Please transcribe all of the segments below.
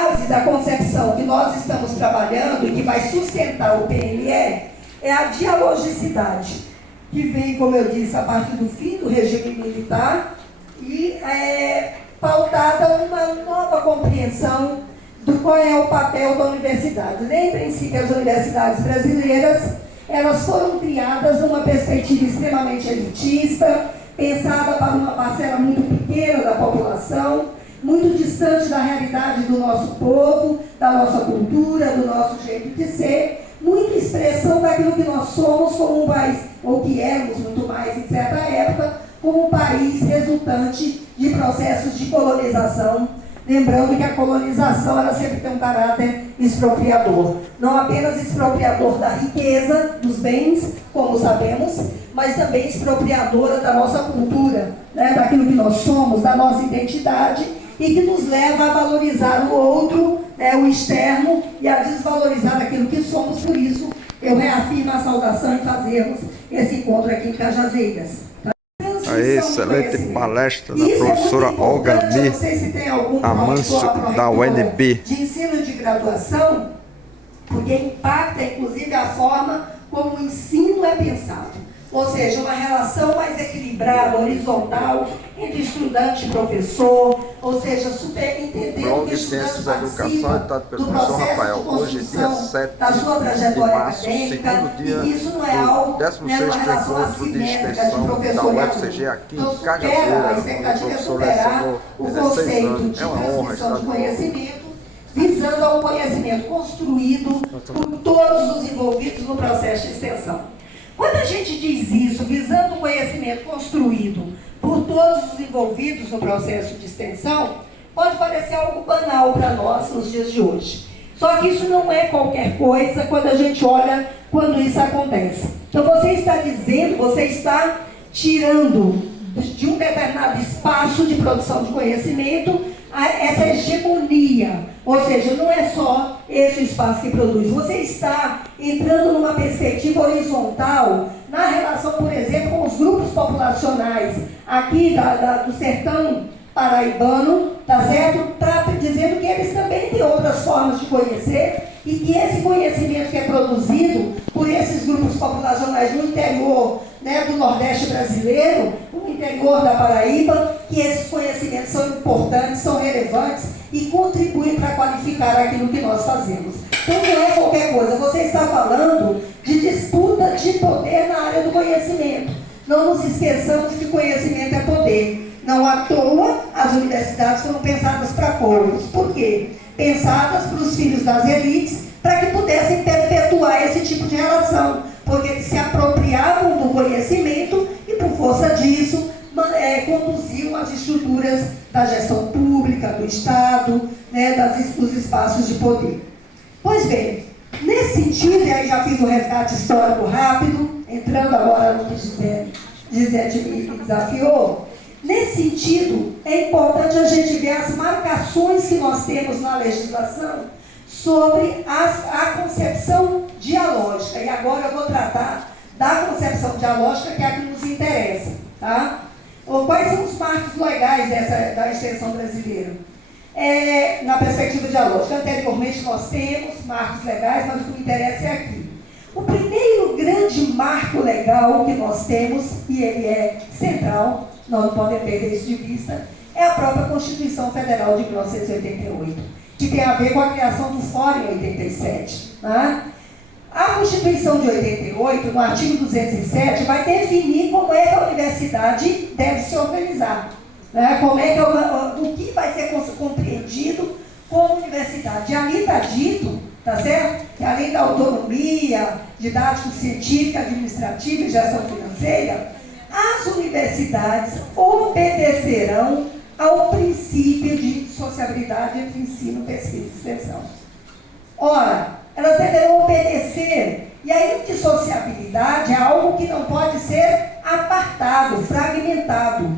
base da concepção que nós estamos trabalhando e que vai sustentar o PNE é a dialogicidade, que vem, como eu disse, a partir do fim do regime militar e pautada uma nova compreensão do qual é o papel da universidade. Lembrem-se que as universidades brasileiras, elas foram criadas numa perspectiva extremamente elitista, pensada para uma parcela muito pequena da população, muito distante da realidade do nosso povo, da nossa cultura, do nosso jeito de ser, muita expressão daquilo que nós somos como um país, ou que éramos muito mais em certa época, como um país resultante de processos de colonização. Lembrando que a colonização ela sempre tem um caráter expropriador. Não apenas expropriador da riqueza, dos bens, como sabemos, mas também expropriadora da nossa cultura, né, daquilo que nós somos, da nossa identidade, e que nos leva a valorizar o outro, né, o externo, e a desvalorizar aquilo que somos. Por isso, eu reafirmo a saudação em fazermos esse encontro aqui em Cajazeiras. A excelente palestra da professora Olga Mir Amâncio, da UNB. De ensino de graduação, porque impacta, inclusive, a forma como o ensino é pensado. Ou seja, uma relação mais equilibrada, horizontal, entre estudante e professor, ou seja, entendendo que o estudante participa do processo de construção da sua trajetória acadêmica, e que isso não é algo, uma relação assimétrica de professor e aluno. Então, supera, a expectativa é superar o conceito de transmissão de conhecimento, visando ao conhecimento construído por todos os envolvidos no processo de extensão. Quando a gente diz isso, visando o conhecimento construído por todos os envolvidos no processo de extensão, pode parecer algo banal para nós nos dias de hoje. Só que isso não é qualquer coisa quando a gente olha quando isso acontece. Então você está dizendo, você está tirando de um determinado espaço de produção de conhecimento essa hegemonia, ou seja, não é só esse espaço que produz, você está entrando numa perspectiva horizontal na relação, por exemplo, com os grupos populacionais aqui do sertão paraibano, tá certo? Dizendo que eles também têm outras formas de conhecer e que esse conhecimento que é produzido por esses grupos populacionais no interior, né, do Nordeste brasileiro, no interior da Paraíba, que esses conhecimentos são importantes, são relevantes e contribuem para qualificar aquilo que nós fazemos. Então não é qualquer coisa, você está falando de disputa de poder na área do conhecimento. Não nos esqueçamos que conhecimento é poder. Não à toa, as universidades foram pensadas para poucos. Por quê? Pensadas para os filhos das elites, para que pudessem perpetuar esse tipo de relação, porque eles se apropriavam do conhecimento e, por força disso, conduziam as estruturas da gestão pública, do Estado, né, dos espaços de poder. Pois bem, nesse sentido, e aí já fiz um resgate histórico rápido, entrando agora no que Gisete me desafiou. Nesse sentido, é importante a gente ver as marcações que nós temos na legislação sobre a concepção dialógica. E agora eu vou tratar da concepção dialógica, que é a que nos interessa. Tá? Quais são os marcos legais da extensão brasileira? Na perspectiva dialógica, anteriormente nós temos marcos legais, mas o que me interessa é aqui. O primeiro grande marco legal que nós temos, e ele é central, nós não podemos perder isso de vista, é a própria Constituição Federal de 1988, que tem a ver com a criação do Fórum em 87. Né? A Constituição de 88, no artigo 207, vai definir como é que a universidade deve se organizar. Né? Como é que o que vai ser compreendido como universidade. E ali está dito, tá certo? Que além da autonomia didático-científica, administrativa e gestão financeira, as universidades obedecerão ao princípio de sociabilidade entre ensino, pesquisa e extensão. Ora, elas deverão obedecer, e a indissociabilidade é algo que não pode ser apartado, fragmentado.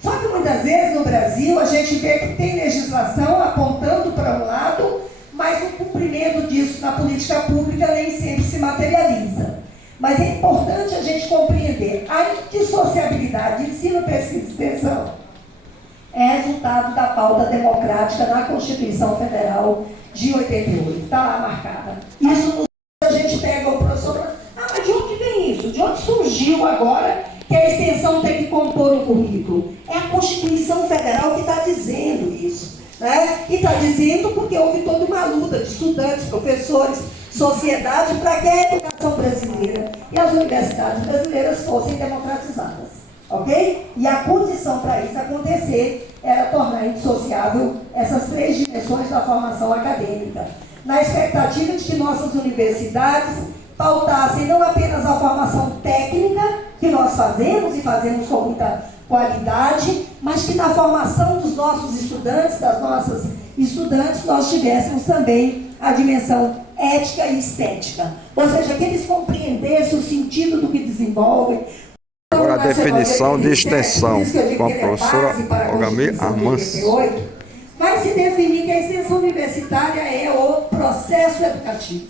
Só que muitas vezes no Brasil a gente vê que tem legislação apontando para um lado, mas o cumprimento disso na política pública nem sempre se materializa. Mas é importante a gente compreender a indissociabilidade de ensino, pesquisa e extensão. é resultado da pauta democrática na Constituição Federal de 88. Está lá marcada. Isso a gente pega o professor e fala, mas de onde vem isso? De onde surgiu agora que a extensão tem que compor o currículo? É a Constituição Federal que está dizendo isso. Né? E está dizendo porque houve toda uma luta de estudantes, professores, sociedade, para que a educação brasileira e as universidades brasileiras fossem democratizadas. Ok? E a condição para isso acontecer era tornar indissociável essas 3 dimensões da formação acadêmica, na expectativa de que nossas universidades pautassem não apenas a formação técnica, que nós fazemos e fazemos com muita qualidade, mas que na formação dos nossos estudantes, das nossas estudantes, nós tivéssemos também a dimensão ética e estética. Ou seja, que eles compreendessem o sentido do que desenvolvem. Agora a definição de extensão, com a professora Olgamir Amancio. Vai se definir que a extensão universitária é o processo educativo.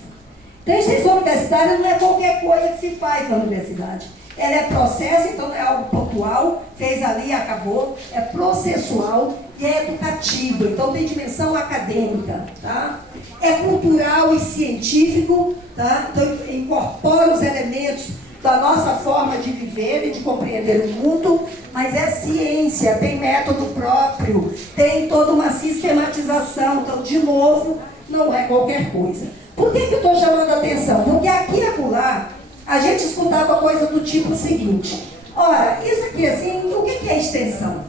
Então, a extensão universitária não é qualquer coisa que se faz na universidade. Ela é processo, então não é algo pontual, fez ali e acabou, é processual e é educativo, então tem dimensão acadêmica, tá? É cultural e científico, tá? Então incorpora os elementos da nossa forma de viver e de compreender o mundo, mas é ciência, tem método próprio, tem toda uma sistematização, então de novo, não é qualquer coisa. Por que eu estou chamando a atenção? Porque aqui e acolá, a gente escutava coisa do tipo seguinte, ora, isso aqui assim, o que é extensão?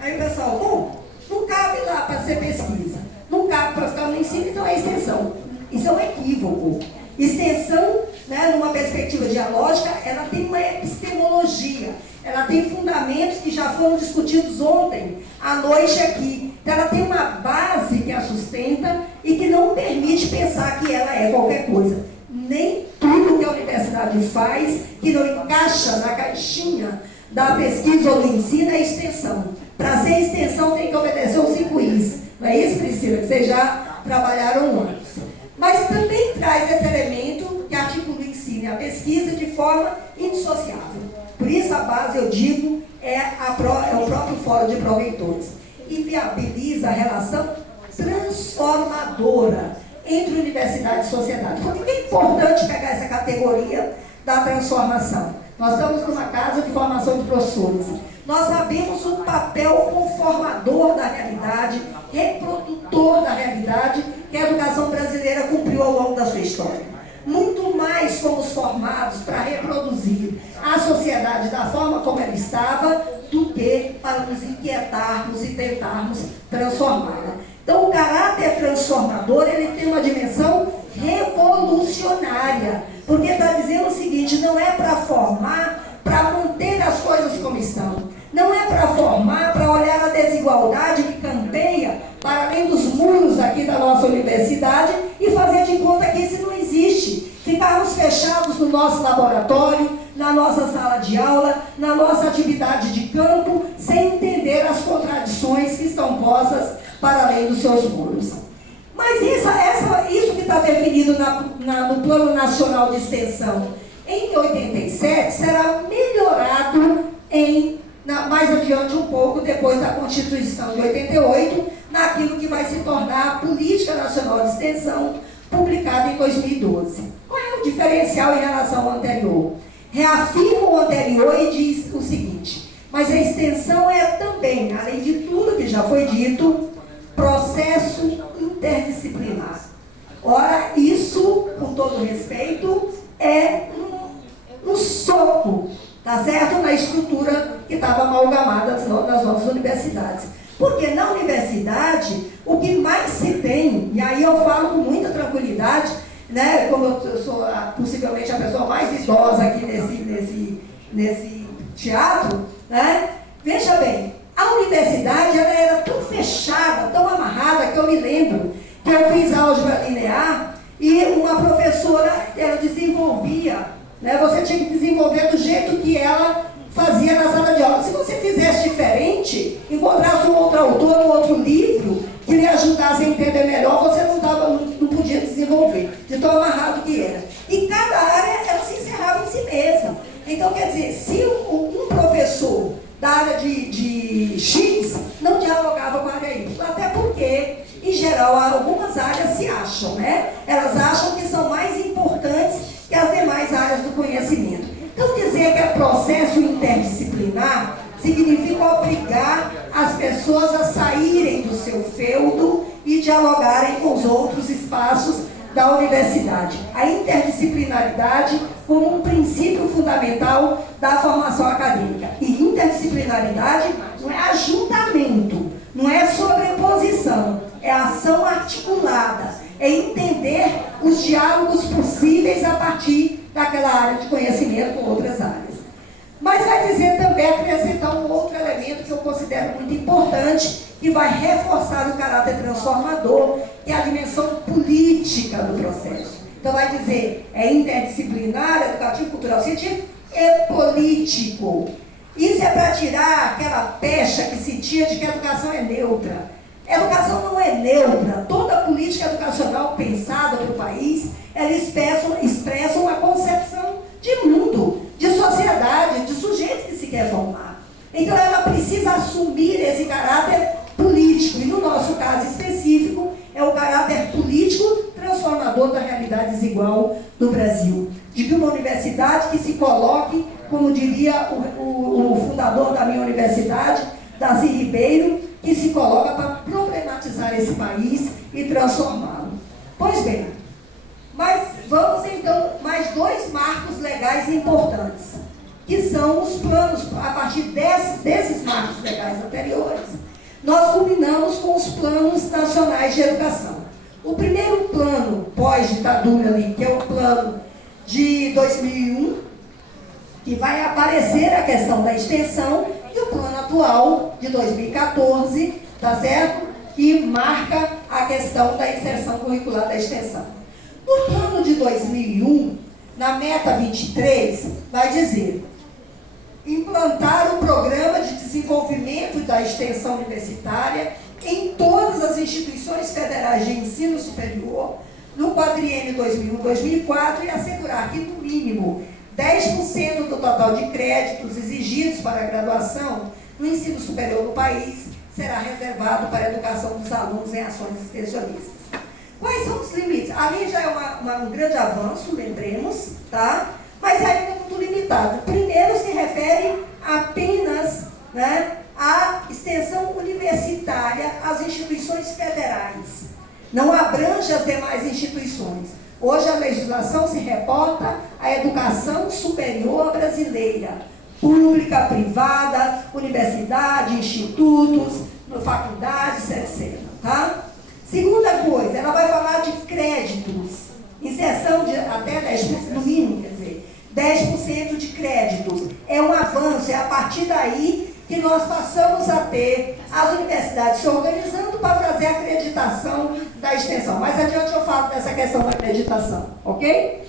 Aí o pessoal, bom, não cabe lá para ser pesquisa, não cabe para ficar no ensino, então é extensão. Isso é um equívoco. Extensão, né, numa perspectiva dialógica, ela tem uma epistemologia, ela tem fundamentos que já foram discutidos ontem, à noite aqui. Então ela tem uma base que a sustenta e que não permite pensar que ela é qualquer coisa. Nem tudo que a universidade faz, que não encaixa na caixinha da pesquisa ou do ensino, é extensão. Para ser extensão tem que obedecer os 5 Is. Não é isso, Priscila? Que vocês já trabalharam antes. Mas também traz esse elemento que articula o ensino e a pesquisa de forma indissociável. Por isso a base, eu digo, é o próprio Fórum de Proveitores. E viabiliza a relação transformadora entre universidade e sociedade. Por que é importante pegar essa categoria da transformação? Nós estamos numa casa de formação de professores. Nós sabemos o papel conformador da realidade, reprodutor da realidade, que a educação brasileira cumpriu ao longo da sua história. Muito mais fomos formados para reproduzir a sociedade da forma como ela estava, do que para nos inquietarmos e tentarmos transformá-la. Então, o caráter transformador, ele tem uma dimensão revolucionária, porque está dizendo o seguinte, não é para formar, para manter as coisas como estão. Não é para formar, para olhar a desigualdade que campeia para além dos muros aqui da nossa universidade e fazer de conta que isso não existe. Ficarmos fechados no nosso laboratório, na nossa sala de aula, na nossa atividade de campo, sem entender as contradições que estão postas para além dos seus muros. Mas isso que está definido no Plano Nacional de Extensão em 87 será melhorado mais adiante um pouco, depois da Constituição de 88, naquilo que vai se tornar a Política Nacional de Extensão, publicada em 2012. Qual é o diferencial em relação ao anterior? Reafirma o anterior e diz o seguinte, mas a extensão é também, além de tudo que já foi dito, processo interdisciplinar. Ora, isso, com todo respeito, é um soco, tá certo? Na estrutura que estava amalgamada nas nossas universidades. Porque na universidade, o que mais se tem, e aí eu falo com muita tranquilidade, né, como eu sou possivelmente a pessoa mais idosa aqui nesse teatro, né, veja bem, a universidade ela era tão fechada, tão amarrada, que eu me lembro que eu fiz álgebra linear e uma professora, ela desenvolvia, né, você tinha que desenvolver do jeito que ela fazia na sala de aula. Se você fizesse diferente, encontrasse um outro autor, um outro livro, que lhe ajudasse a entender melhor, você não podia desenvolver, de tão amarrado que era. E cada área, ela se encerrava em si mesma. Então, quer dizer, se um professor da área de X não algumas áreas se acham, né? Elas acham que são mais importantes que as demais áreas do conhecimento. Então, dizer que é processo interdisciplinar significa obrigar as pessoas a saírem do seu feudo e dialogarem com os outros espaços da universidade. A interdisciplinaridade como um princípio fundamental da formação acadêmica. E interdisciplinaridade não é ajuntamento, não é sobreposição, é ação articulada, é entender os diálogos possíveis a partir daquela área de conhecimento com outras áreas. Mas vai dizer também, acrescentar um outro elemento que eu considero muito importante, que vai reforçar o caráter transformador, que é a dimensão política do processo. Então vai dizer, é interdisciplinar, educativo, cultural, científico, é político. Isso é para tirar aquela pecha que se tinha de que a educação é neutra. A educação não é neutra. Toda política educacional pensada para o país, ela expressa uma concepção de mundo, de sociedade, de sujeito que se quer formar. Então ela precisa assumir esse caráter político, e no nosso caso específico, é o caráter político transformador da realidade desigual do Brasil. De que uma universidade que se coloque, como diria o fundador da minha universidade, Dazi Ribeiro, que se coloca para problematizar esse país e transformá-lo. Pois bem, mas vamos então, mais dois marcos legais importantes, que são os planos, a partir desses marcos legais anteriores, nós culminamos com os planos nacionais de educação. O primeiro plano pós-ditadura ali, que é o plano de 2001, que vai aparecer a questão da extensão, e o plano atual de 2014, tá certo? Que marca a questão da inserção curricular da extensão. No plano de 2001, na meta 23, vai dizer: implantar o programa de desenvolvimento da extensão universitária em todas as instituições federais de ensino superior no quadriênio 2001-2004 e assegurar que, no mínimo, 10% do total de créditos exigidos para a graduação no ensino superior do país será reservado para a educação dos alunos em ações extensionistas. Quais são os limites? Ali já é um grande avanço, lembremos, tá? Mas ainda muito limitado. Primeiro se refere apenas, né, à extensão universitária às instituições federais. Não abrange as demais instituições. Hoje a legislação se reporta à educação superior brasileira, pública, privada, universidade, institutos, faculdades, etc. Tá? Segunda coisa, ela vai falar de créditos, inserção de até 10%, no mínimo, quer dizer, 10% de créditos. É um avanço, é a partir daí que nós passamos a ter as universidades se organizando para fazer a acreditação da extensão. Mais adiante eu falo dessa questão da acreditação, ok?